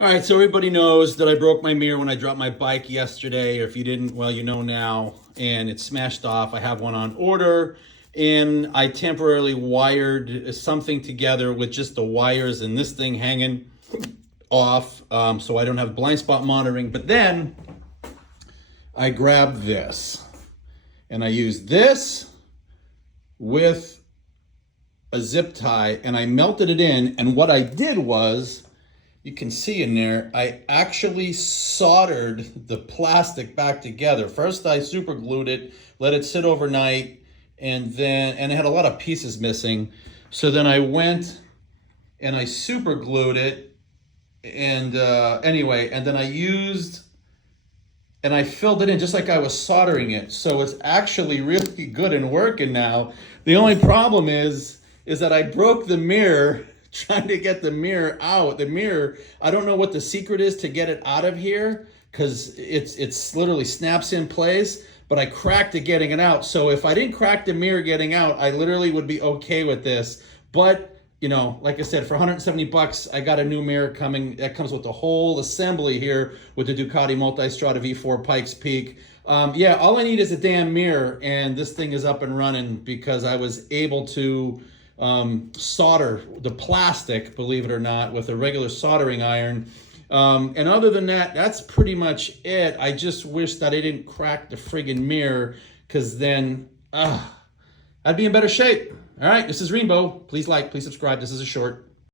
All right, so everybody knows that I broke my mirror when I dropped my bike yesterday, or if you didn't, well, you know now, and it smashed off. I have one on order, and I temporarily wired something together with just the wires and this thing hanging off, so I don't have blind spot monitoring. But then I grabbed this, and I used this with a zip tie, and I melted it in, and what I did was, you can see in there, I actually soldered the plastic back together. First, I super glued it, let it sit overnight, and it had a lot of pieces missing. So then I went and I super glued it, and and then I filled it in just like I was soldering it. So it's actually really good and working now. The only problem is that I broke the mirror trying to get the mirror out. The mirror, I don't know what the secret is to get it out of here, because it's literally snaps in place, but I cracked it getting it out. So if I didn't crack the mirror getting out, I literally would be okay with this. But you know, like I said, for 170 bucks, I got a new mirror coming. That comes with the whole assembly here with the Ducati Multistrada V4 Pikes Peak. Yeah, all I need is a damn mirror, and this thing is up and running because I was able to solder the plastic, believe it or not, with a regular soldering iron. And other than that, that's pretty much it. I just wish that I didn't crack the friggin' mirror, because then I'd be in better shape. All right, this is Rainbow. Please like, please subscribe. This is a short.